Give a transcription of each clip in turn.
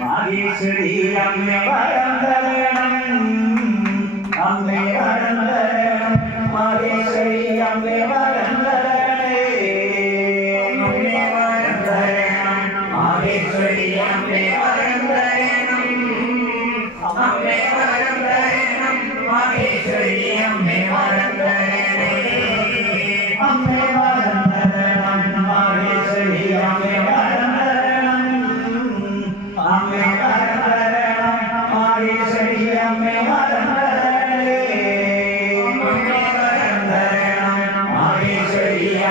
മാഗീശ്വരി അമ്മേ അമ്മേ വരന്തരണം മാഗീശ്വരി അമ്മേ അമ്മേ വരന്തരണം മാഗീശ്വരി അമ്മേ അമ്മേ വരന്തരണം മാഗീശ്വരി അമ്മേ അമ്മേ വരന്തരണം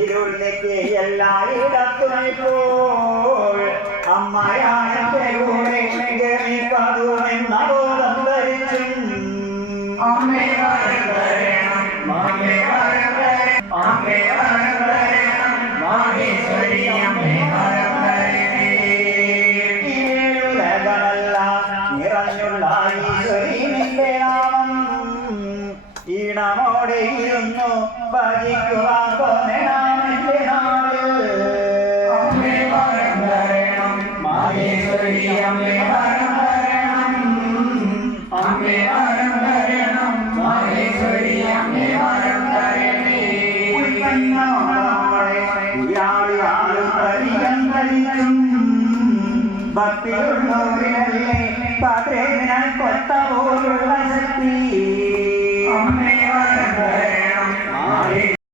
ഇരുളിലേക്ക് എല്ലായിടത്തും ഇപ്പോൾ അമ്മയാ ഈണമോടെ ഇരുന്നു ഭജിക്കുവാൻ കൊന്നണമെന്റെ നാട് അമ്മേ വരം തരണം മാഹേശ്വരി അമ്മേ വരം തരണം അമ്മേ വരം ഭക്തിയുള്ളവരല്ലേ പാത്രേതിനാൽ കൊത്ത പോലുള്ള